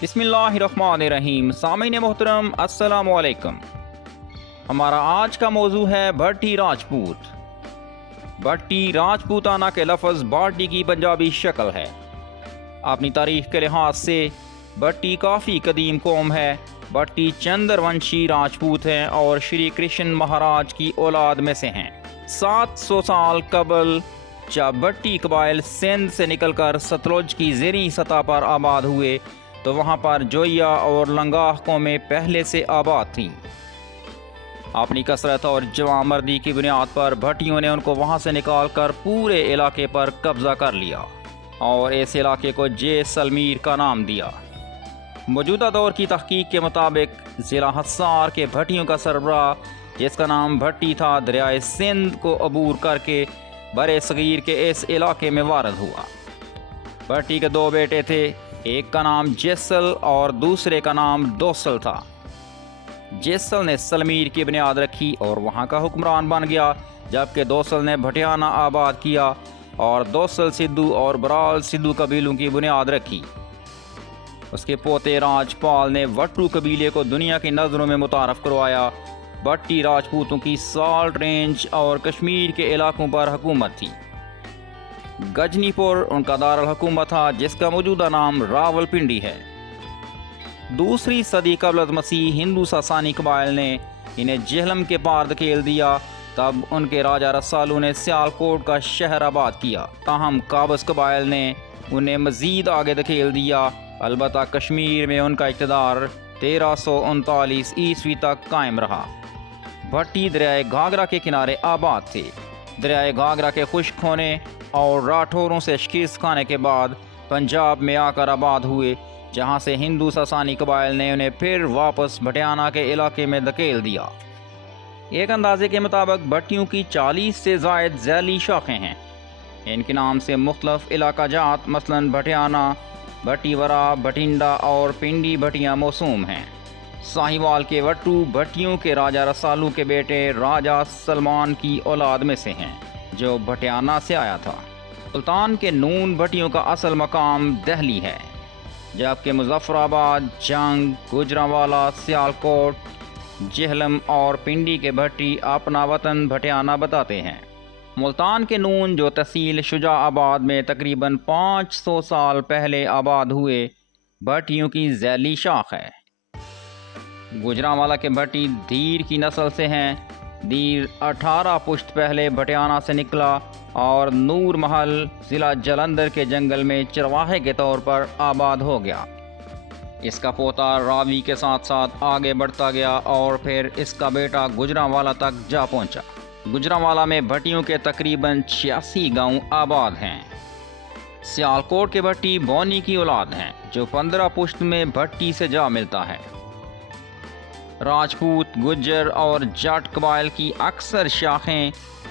بسم اللہ الرحمن الرحیم۔ سامعین محترم السلام علیکم۔ ہمارا آج کا موضوع ہے بھٹی راجپوت۔ بھٹی راجپوتانہ کے لفظ باٹی کی پنجابی شکل ہے۔ اپنی تاریخ کے لحاظ سے بھٹی کافی قدیم قوم ہے۔ بھٹی چندر ونشی راجپوت ہیں اور شری کرشن مہاراج کی اولاد میں سے ہیں۔ 700 سال قبل جب بھٹی قبائل سندھ سے نکل کر ستلج کی زیریں سطح پر آباد ہوئے تو وہاں پر جویا اور لنگاہ قومیں پہلے سے آباد تھیں۔ اپنی کثرت اور جواں مردی کی بنیاد پر بھٹیوں نے ان کو وہاں سے نکال کر پورے علاقے پر قبضہ کر لیا اور اس علاقے کو جیسلمیر کا نام دیا۔ موجودہ دور کی تحقیق کے مطابق ضلع حصار کے بھٹیوں کا سربراہ، جس کا نام بھٹی تھا، دریائے سندھ کو عبور کر کے برے صغیر کے اس علاقے میں وارد ہوا۔ بھٹی کے 2 بیٹے تھے، ایک کا نام جیسل اور دوسرے کا نام دوسل تھا۔ جیسل نے سلمیر کی بنیاد رکھی اور وہاں کا حکمران بن گیا، جبکہ دوسل نے بھٹیانہ آباد کیا اور دوسل سدھو اور برال سدھو قبیلوں کی بنیاد رکھی۔ اس کے پوتے راجپال نے وٹرو قبیلے کو دنیا کی نظروں میں متعارف کروایا۔ بھٹی راجپوتوں کی سالٹ رینج اور کشمیر کے علاقوں پر حکومت تھی۔ گجنی پور ان کا دارالحکومت تھا، جس کا موجودہ نام راول پنڈی ہے۔ 2 صدی قبل از مسیح ہندو ساسانی قبائل نے انہیں جہلم کے پار دھکیل دیا۔ تب ان کے راجہ رسالو نے سیالکوٹ کا شہر آباد کیا، تاہم قابض قبائل نے انہیں مزید آگے دھکیل دیا۔ البتہ کشمیر میں ان کا اقتدار 1339 عیسوی تک قائم رہا۔ بھٹی دریائے گھاگرا کے کنارے آباد تھے۔ دریائے گھاگرا کے خشک ہونے اور راٹھوروں سے شکست کھانے کے بعد پنجاب میں آ کر آباد ہوئے، جہاں سے ہندو ساسانی قبائل نے انہیں پھر واپس بھٹیانہ کے علاقے میں دھکیل دیا۔ ایک اندازے کے مطابق بھٹیوں کی 40 سے زائد ذیلی شاخیں ہیں۔ ان کے نام سے مختلف علاقہ جات مثلاً بھٹیانہ، بھٹی ورا، بھٹنڈا اور پنڈی بھٹیاں موسوم ہیں۔ ساہیوال کے وٹرو بھٹیوں کے راجہ رسالو کے بیٹے راجہ سلمان کی اولاد میں سے ہیں، جو بھٹیانہ سے آیا تھا۔ سلطان کے نون بھٹیوں کا اصل مقام دہلی ہے، جبکہ مظفر آباد، جنگ، گوجرانوالا، سیالکوٹ، جہلم اور پنڈی کے بھٹی اپنا وطن بھٹیانہ بتاتے ہیں۔ ملتان کے نون، جو تحصیل شجاع آباد میں تقریباً 500 سال پہلے آباد ہوئے، بھٹیوں کی ذیلی شاخ ہے۔ گوجرانوالا کے بھٹی دیر کی نسل سے ہیں۔ دیر 18 پشت پہلے بھٹیانہ سے نکلا اور نور محل ضلع جلندھر کے جنگل میں چرواہے کے طور پر آباد ہو گیا۔ اس کا پوتا راوی کے ساتھ ساتھ آگے بڑھتا گیا اور پھر اس کا بیٹا گوجرانوالا تک جا پہنچا۔ گوجرانوالا میں بھٹیوں کے تقریباً 86 گاؤں آباد ہیں۔ سیالکوٹ کے بھٹی بونی کی اولاد ہیں، جو 15 پشت میں بھٹی سے جا ملتا ہے۔ راجپوت، گجر اور جٹ قبائل کی اکثر شاخیں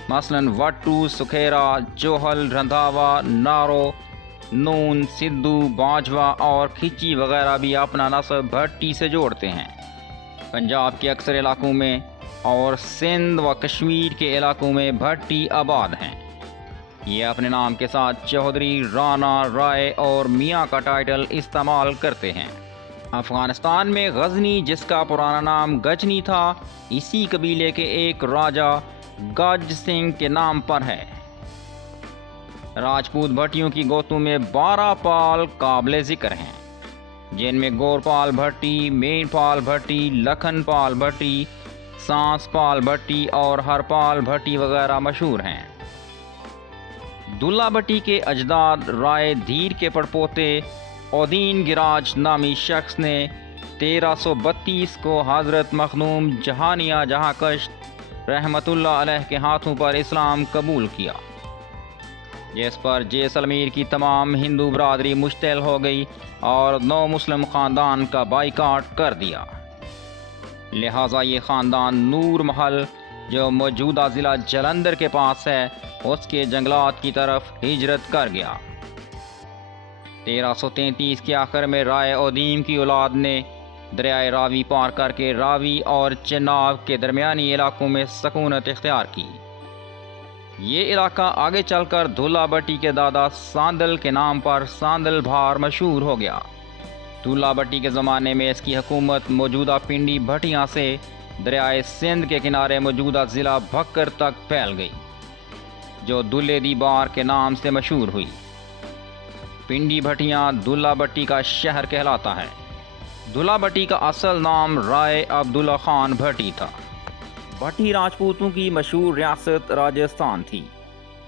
مثلاً وٹرو، سکھیرا، جوہل، رندھاوا، نارو، نون، سدھو، باجوا اور کھچی وغیرہ بھی اپنا نسب بھٹی سے جوڑتے ہیں۔ پنجاب کے اکثر علاقوں میں اور سندھ و کشمیر کے علاقوں میں بھٹی آباد ہیں۔ یہ اپنے نام کے ساتھ چودھری، رانا، رائے اور میاں کا ٹائٹل استعمال کرتے ہیں۔ افغانستان میں غزنی، جس کا پرانا نام گجنی تھا، اسی قبیلے کے ایک راجہ گج سنگھ کے نام پر ہے۔ راجپوت بھٹیوں کی گوتوں میں 12 پال قابل ذکر ہیں، جن میں گور پال بھٹی، مین پال بھٹی، لکھن پال بھٹی، سانس پال بھٹی اور ہر پال بھٹی وغیرہ مشہور ہیں۔ دلہ بھٹی کے اجداد رائے دھیر کے پڑپوتے اودین گراج نامی شخص نے 1332 کو حضرت مخدوم جہانیہ جہاں کشت رحمت اللہ علیہ کے ہاتھوں پر اسلام قبول کیا، جس پر جیسلمیر کی تمام ہندو برادری مشتعل ہو گئی اور 9 مسلم خاندان کا بائیکاٹ کر دیا۔ لہٰذا یہ خاندان نور محل، جو موجودہ ضلع جلندھر کے پاس ہے، اس کے جنگلات کی طرف ہجرت کر گیا۔ 1333 کے آخر میں رائے اودیم کی اولاد نے دریائے راوی پار کر کے راوی اور چناب کے درمیانی علاقوں میں سکونت اختیار کی۔ یہ علاقہ آگے چل کر دھلا بھٹی کے دادا ساندل کے نام پر ساندل بھار مشہور ہو گیا۔ دلہ بٹی کے زمانے میں اس کی حکومت موجودہ پنڈی بھٹیاں سے دریائے سندھ کے کنارے موجودہ ضلع بھکر تک پھیل گئی، جو دلے دی بار کے نام سے مشہور ہوئی۔ پنڈی بھٹیاں دلہ بٹی کا شہر کہلاتا ہے۔ دلہ بٹی کا اصل نام رائے عبداللہ خان بھٹی تھا۔ بھٹی راجپوتوں کی مشہور ریاست راجستھان تھی،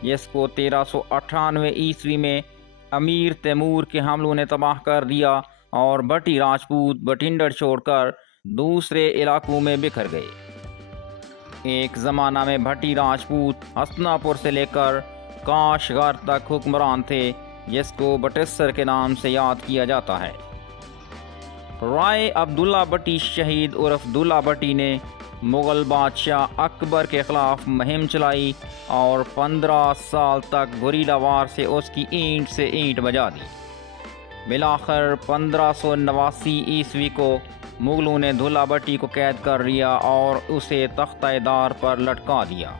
جس کو 1398 عیسوی میں امیر تیمور کے حملوں نے تباہ کر دیا اور بھٹی راجپوت بٹھنڈر چھوڑ کر دوسرے علاقوں میں بکھر گئے۔ ایک زمانہ میں بھٹی راجپوت ہستنا پور سے لے کر کاشغر تک حکمران تھے، جس کو بٹیسر کے نام سے یاد کیا جاتا ہے۔ رائے عبداللہ بٹی شہید عرف دلہ بٹی نے مغل بادشاہ اکبر کے خلاف مہم چلائی اور 15 سال تک گوریلا وار سے اس کی اینٹ سے اینٹ بجا دی۔ بالآخر 1589 عیسوی کو مغلوں نے دلہ بٹی کو قید کر لیا اور اسے تختہ دار پر لٹکا دیا۔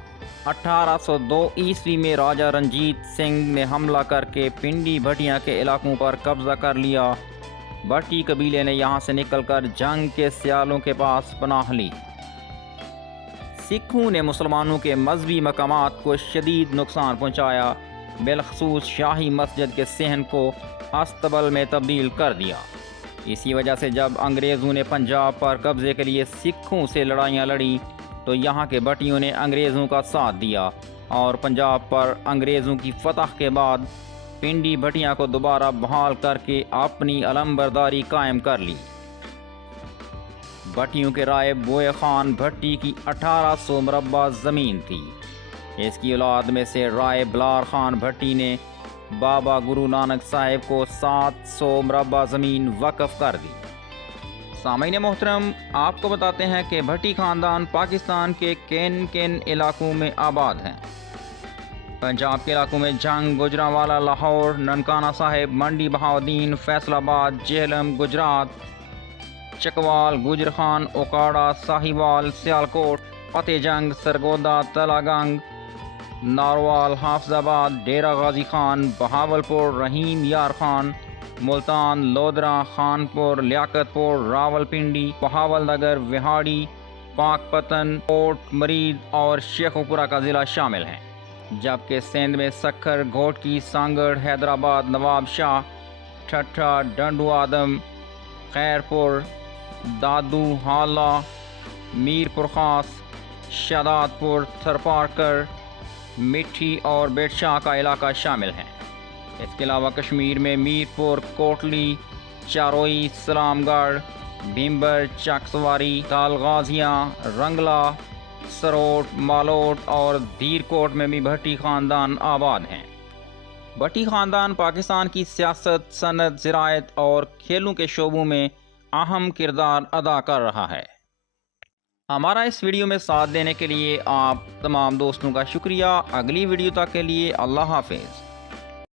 1802 عیسوی میں راجہ رنجیت سنگھ نے حملہ کر کے پنڈی بھٹیاں کے علاقوں پر قبضہ کر لیا۔ بھٹی قبیلے نے یہاں سے نکل کر جنگ کے سیالوں کے پاس پناہ لی۔ سکھوں نے مسلمانوں کے مذہبی مقامات کو شدید نقصان پہنچایا، بالخصوص شاہی مسجد کے صحن کو استبل میں تبدیل کر دیا۔ اسی وجہ سے جب انگریزوں نے پنجاب پر قبضے کے لیے سکھوں سے لڑائیاں لڑیں تو یہاں کے بٹیوں نے انگریزوں کا ساتھ دیا اور پنجاب پر انگریزوں کی فتح کے بعد پنڈی بھٹیاں کو دوبارہ بحال کر کے اپنی علمبرداری قائم کر لی۔ بھٹیوں کے رائے بوئے خان بھٹی کی 1800 مربع زمین تھی۔ اس کی اولاد میں سے رائے بلار خان بھٹی نے بابا گرو نانک صاحب کو 700 مربع زمین وقف کر دی۔ سامعین محترم، آپ کو بتاتے ہیں کہ بھٹی خاندان پاکستان کے کن کن علاقوں میں آباد ہیں۔ پنجاب کے علاقوں میں جنگ، گوجرانوالا، لاہور، ننکانہ صاحب، منڈی بہاؤدین، فیصل آباد، جہلم، گجرات، چکوال، گجر خان، اوکاڑا، ساہیوال، سیالکوٹ، فتح جنگ، سرگودا، تلا گنگ، ناروال، حافظ آباد، ڈیرہ غازی خان، بہاولپور، رحیم یار خان، ملتان، لودرا، خانپور، لیاقت پور، راول پنڈی، بہاول نگر، وہاڑی، پاک پتن، کوٹ مرید اور شیخوپورہ کا ضلع شامل ہیں، جبکہ سندھ میں سکھر، گھوٹکی، سانگڑ، حیدرآباد، نواب شاہ، ٹھٹھا، ڈنڈو آدم، خیرپور، دادو، حالہ، میر پور خاص، شادات پور، تھرپارکر، مٹھی اور بیٹ شاہ کا علاقہ شامل ہیں۔ اس کے علاوہ کشمیر میں میر پور، کوٹلی، چاروئی، سلام گڑھ، بھیمبر، چک سواری، تال غازیاں، رنگلا، سروٹ، مالوٹ اور دھیر کوٹ میں بھی بھٹی خاندان آباد ہیں۔ بھٹی خاندان پاکستان کی سیاست، صنعت، زراعت اور کھیلوں کے شعبوں میں اہم کردار ادا کر رہا ہے۔ ہمارا اس ویڈیو میں ساتھ دینے کے لیے آپ تمام دوستوں کا شکریہ۔ اگلی ویڈیو تک کے لیے اللہ حافظ۔